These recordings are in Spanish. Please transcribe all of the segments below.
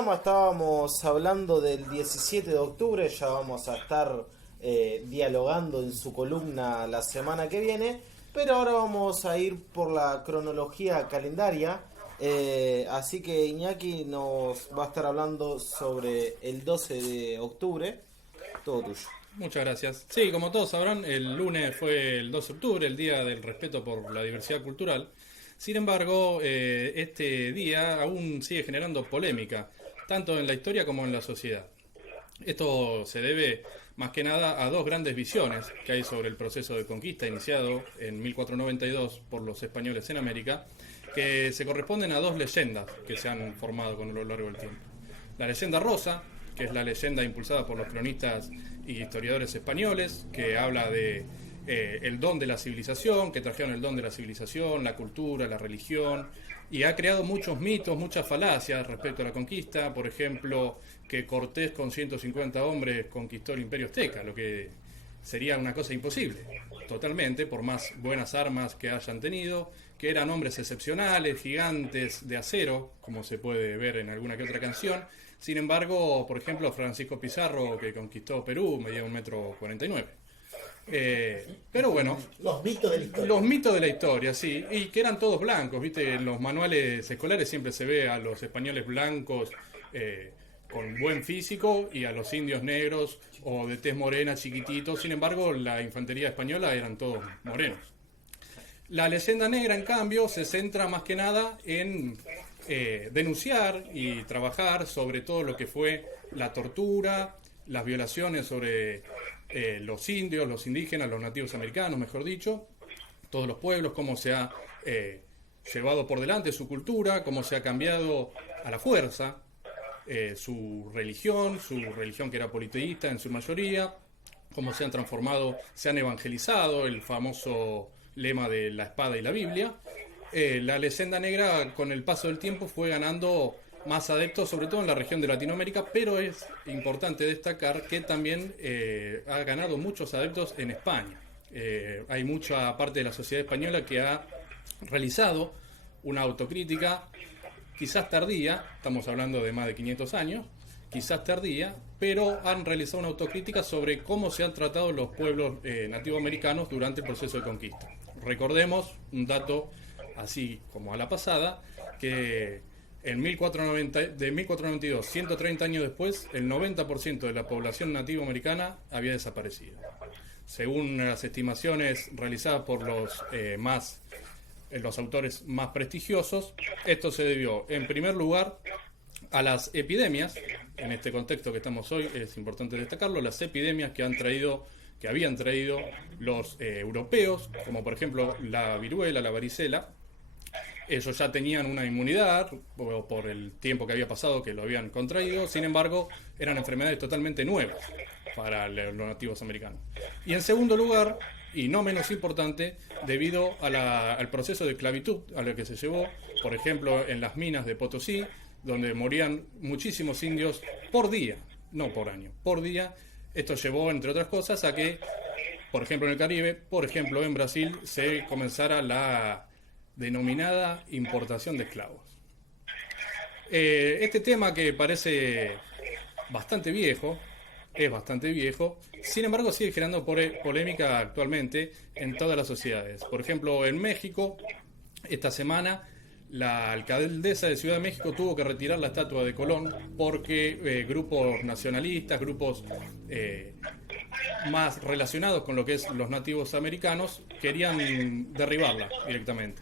Estábamos hablando del 17 de octubre, ya vamos a estar dialogando en su columna la semana que viene, pero ahora vamos a ir por la cronología calendaria, así que Iñaki nos va a estar hablando sobre el 12 de octubre, todo tuyo. Muchas gracias. Sí, como todos sabrán, el lunes fue el 12 de octubre, el Día del Respeto por la Diversidad Cultural. Sin embargo, este día aún sigue generando polémica, tanto en la historia como en la sociedad. Esto se debe más que nada a dos grandes visiones que hay sobre el proceso de conquista iniciado en 1492 por los españoles en América, que se corresponden a dos leyendas que se han formado con lo largo del tiempo. La leyenda rosa, que es la leyenda impulsada por los cronistas y historiadores españoles, que habla de el don de la civilización, que trajeron el don de la civilización, la cultura, la religión, y ha creado muchos mitos, muchas falacias respecto a la conquista. Por ejemplo, que Cortés con 150 hombres conquistó el Imperio Azteca, lo que sería una cosa imposible, totalmente, por más buenas armas que hayan tenido, que eran hombres excepcionales, gigantes de acero, como se puede ver en alguna que otra canción. Sin embargo, por ejemplo, Francisco Pizarro, que conquistó Perú, medía 1,49 m. Pero bueno, los mitos de la historia. Los mitos de la historia, sí, y que eran todos blancos, ¿viste? En los manuales escolares siempre se ve a los españoles blancos con buen físico y a los indios negros o de tez morena chiquititos. Sin embargo, la infantería española eran todos morenos. La leyenda negra, en cambio, se centra más que nada en denunciar y trabajar sobre todo lo que fue la tortura, las violaciones sobre los indios, los indígenas, los nativos americanos, mejor dicho, todos los pueblos, cómo se ha llevado por delante su cultura, cómo se ha cambiado a la fuerza su religión que era politeísta en su mayoría, cómo se han transformado, se han evangelizado, el famoso lema de la espada y la Biblia. La leyenda negra con el paso del tiempo fue ganando más adeptos, sobre todo en la región de Latinoamérica, pero es importante destacar que también ha ganado muchos adeptos en España. Hay mucha parte de la sociedad española que ha realizado una autocrítica, quizás tardía, estamos hablando de más de 500 años, quizás tardía, pero han realizado una autocrítica sobre cómo se han tratado los pueblos nativoamericanos durante el proceso de conquista. Recordemos un dato así como a la pasada, que en 1492, 130 años después, el 90% de la población nativoamericana había desaparecido. Según las estimaciones realizadas por los autores más prestigiosos, esto se debió, en primer lugar, a las epidemias. En este contexto que estamos hoy, es importante destacarlo, las epidemias que habían traído los europeos, como por ejemplo la viruela, la varicela. Ellos ya tenían una inmunidad por el tiempo que había pasado que lo habían contraído, sin embargo, eran enfermedades totalmente nuevas para los nativos americanos. Y en segundo lugar, y no menos importante, debido al proceso de esclavitud a lo que se llevó, por ejemplo, en las minas de Potosí, donde morían muchísimos indios por día, no por año, por día. Esto llevó, entre otras cosas, a que, por ejemplo, en el Caribe, por ejemplo, en Brasil, se comenzara la denominada importación de esclavos. Este tema, que parece bastante viejo, es bastante viejo, sin embargo sigue generando polémica actualmente en todas las sociedades. Por ejemplo, en México, esta semana, la alcaldesa de Ciudad de México tuvo que retirar la estatua de Colón porque grupos nacionalistas, grupos más relacionados con lo que es los nativos americanos, querían derribarla directamente.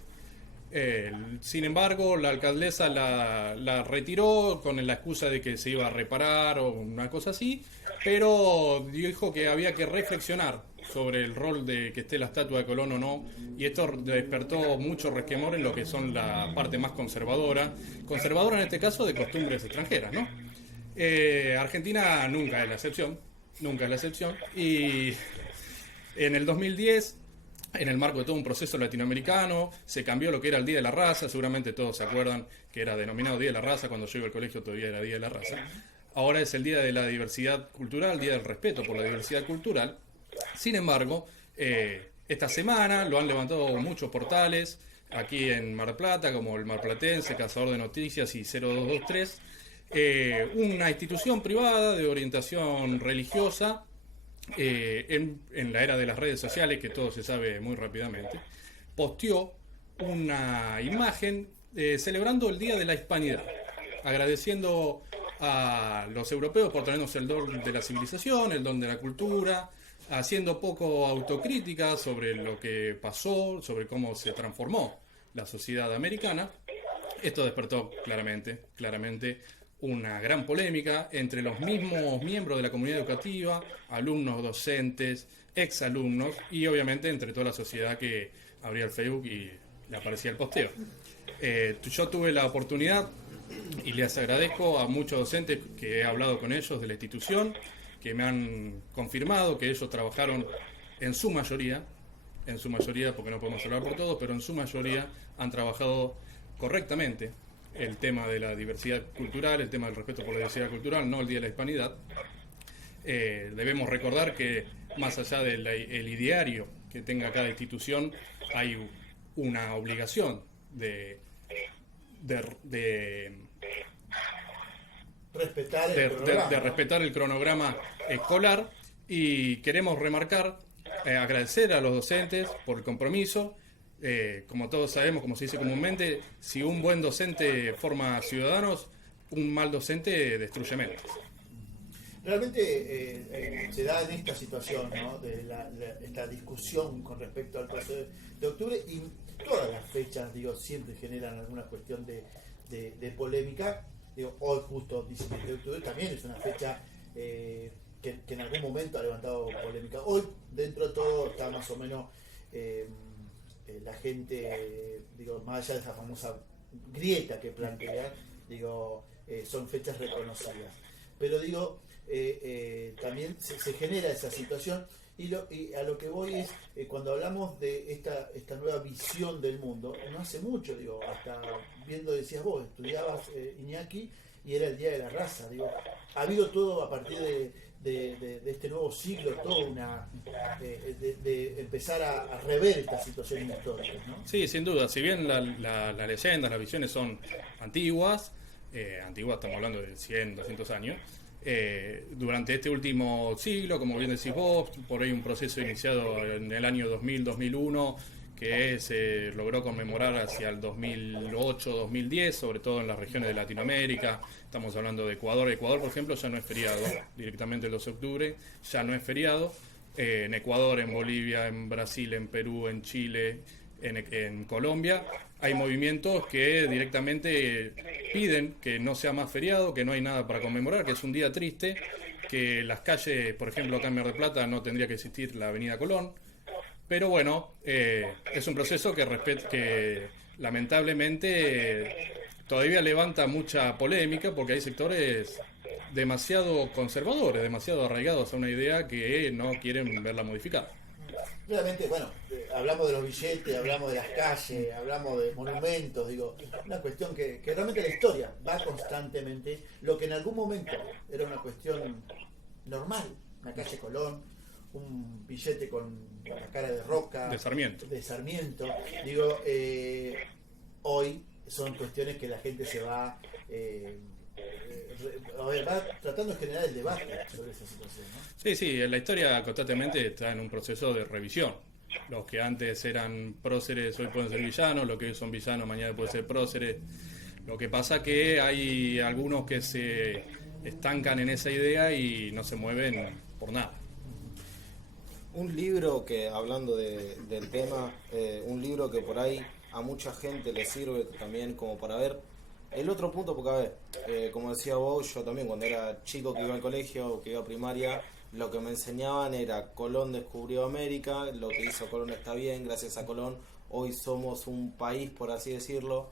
Sin embargo, la alcaldesa la retiró con la excusa de que se iba a reparar o una cosa así, pero dijo que había que reflexionar sobre el rol de que esté la estatua de Colón o no, y esto despertó mucho resquemor en lo que son la parte más conservadora en este caso de costumbres extranjeras, ¿no? Argentina nunca es la excepción, y en el 2010, en el marco de todo un proceso latinoamericano, se cambió lo que era el Día de la Raza. Seguramente todos se acuerdan que era denominado Día de la Raza, cuando yo iba al colegio todavía era Día de la Raza. Ahora es el Día de la Diversidad Cultural, Día del Respeto por la Diversidad Cultural. Sin embargo, esta semana lo han levantado muchos portales, aquí en Mar del Plata, como el Marplatense, Cazador de Noticias y 0223, Una institución privada de orientación religiosa, en la era de las redes sociales, que todo se sabe muy rápidamente, posteó una imagen celebrando el Día de la Hispanidad, agradeciendo a los europeos por traernos el don de la civilización, el don de la cultura, haciendo poco autocrítica sobre lo que pasó, sobre cómo se transformó la sociedad americana. Esto despertó claramente una gran polémica entre los mismos miembros de la comunidad educativa, alumnos, docentes, exalumnos y obviamente entre toda la sociedad que abría el Facebook y le aparecía el posteo. Yo tuve la oportunidad y les agradezco a muchos docentes que he hablado con ellos de la institución, que me han confirmado que ellos trabajaron en su mayoría, porque no podemos hablar por todos, pero en su mayoría han trabajado correctamente el tema de la diversidad cultural, el tema del respeto por la diversidad cultural, no el Día de la Hispanidad. Debemos recordar que más allá del ideario que tenga cada institución, hay una obligación de respetar el cronograma escolar, y queremos remarcar, agradecer a los docentes por el compromiso. Como todos sabemos, como se dice comúnmente, si un buen docente forma ciudadanos, un mal docente destruye mentes. Realmente se da en esta situación, ¿no?, de esta discusión con respecto al 12 de octubre, y todas las fechas, siempre generan alguna cuestión de polémica. Hoy justo 17 de octubre también es una fecha que en algún momento ha levantado polémica. Hoy, dentro de todo, está más o menos la gente, más allá de esa famosa grieta que plantea, son fechas reconocidas. Pero también se genera esa situación, y a lo que voy es, cuando hablamos de esta nueva visión del mundo, no hace mucho, hasta viendo, decías vos, estudiabas, Iñaki, y era el Día de la Raza. Ha habido todo a partir de este nuevo siglo, todo de empezar a rever estas situaciones históricas, ¿no? Sí, sin duda. Si bien las leyendas, las visiones son antiguas, estamos hablando de 100, 200 años, durante este último siglo, como bien decís vos, por ahí un proceso iniciado en el año 2000, 2001, que se logró conmemorar hacia el 2008, 2010, sobre todo en las regiones de Latinoamérica. Estamos hablando de Ecuador. Ecuador, por ejemplo, ya no es feriado, directamente el 12 de octubre, ya no es feriado. En Ecuador, en Bolivia, en Brasil, en Perú, en Chile, en Colombia, hay movimientos que directamente piden que no sea más feriado, que no hay nada para conmemorar, que es un día triste, que las calles, por ejemplo, acá en Mar del Plata no tendría que existir la Avenida Colón. Pero bueno, es un proceso que lamentablemente todavía levanta mucha polémica, porque hay sectores demasiado conservadores, demasiado arraigados a una idea que no quieren verla modificada. Realmente, hablamos de los billetes, hablamos de las calles, hablamos de monumentos, una cuestión que realmente la historia va constantemente. Lo que en algún momento era una cuestión normal, una calle Colón, un billete con la cara de Roca, de Sarmiento, hoy son cuestiones que la gente se va va tratando de generar el debate sobre esa situación, ¿no? Sí, la historia constantemente está en un proceso de revisión. Los que antes eran próceres hoy pueden ser villanos, los que hoy son villanos mañana pueden ser próceres. Lo que pasa que hay algunos que se estancan en esa idea y no se mueven por nada. Un libro que, hablando del tema, un libro que por ahí a mucha gente le sirve también como para ver el otro punto, porque a ver, como decía vos, yo también cuando era chico que iba al colegio, que iba a primaria, lo que me enseñaban era Colón descubrió América, lo que hizo Colón está bien, gracias a Colón hoy somos un país, por así decirlo.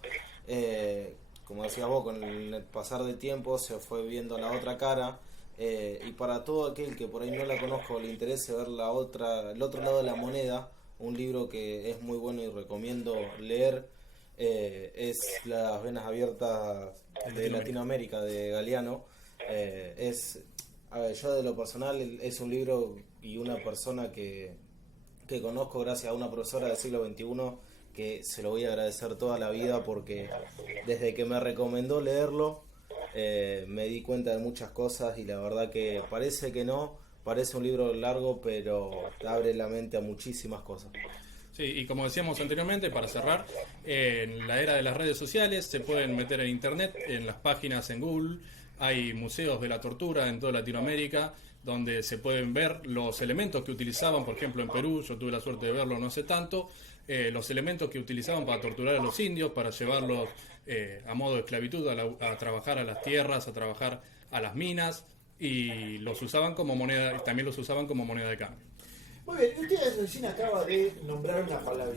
Como decías vos, con el pasar del tiempo se fue viendo la otra cara. Y para todo aquel que por ahí no la conozca o le interese ver el otro lado de la moneda, un libro que es muy bueno y recomiendo leer, es Las venas abiertas de Latinoamérica, de Galeano. A ver, yo de lo personal es un libro y una persona que conozco gracias a una profesora del siglo XXI, que se lo voy a agradecer toda la vida, porque desde que me recomendó leerlo, me di cuenta de muchas cosas y la verdad que parece que no, parece un libro largo, pero te abre la mente a muchísimas cosas. Sí, y como decíamos anteriormente, para cerrar, en la era de las redes sociales se pueden meter en internet, en las páginas en Google, hay museos de la tortura en toda Latinoamérica, donde se pueden ver los elementos que utilizaban, por ejemplo en Perú, yo tuve la suerte de verlo no sé tanto, los elementos que utilizaban para torturar a los indios, para llevarlos a modo de esclavitud, a trabajar a las tierras, a trabajar a las minas, y los usaban como moneda, también los usaban como moneda de cambio. Muy bien, usted recién acaba de nombrar una palabra